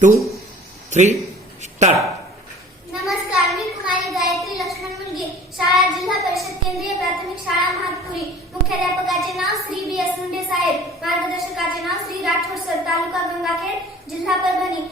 To three start नमस्कार मी कुमारी गायत्री लक्ष्मण मुलगे शाळा जिल्हा परिषद केंद्रीय प्राथमिक शाळा महापुरी मुख्याध्यापकाचे नाव श्री बी एस मुंडे साहेब. मार्गदर्शकाचे नाव श्री राठोड सर. तालुका गंगाखेड जिल्हा परभणी.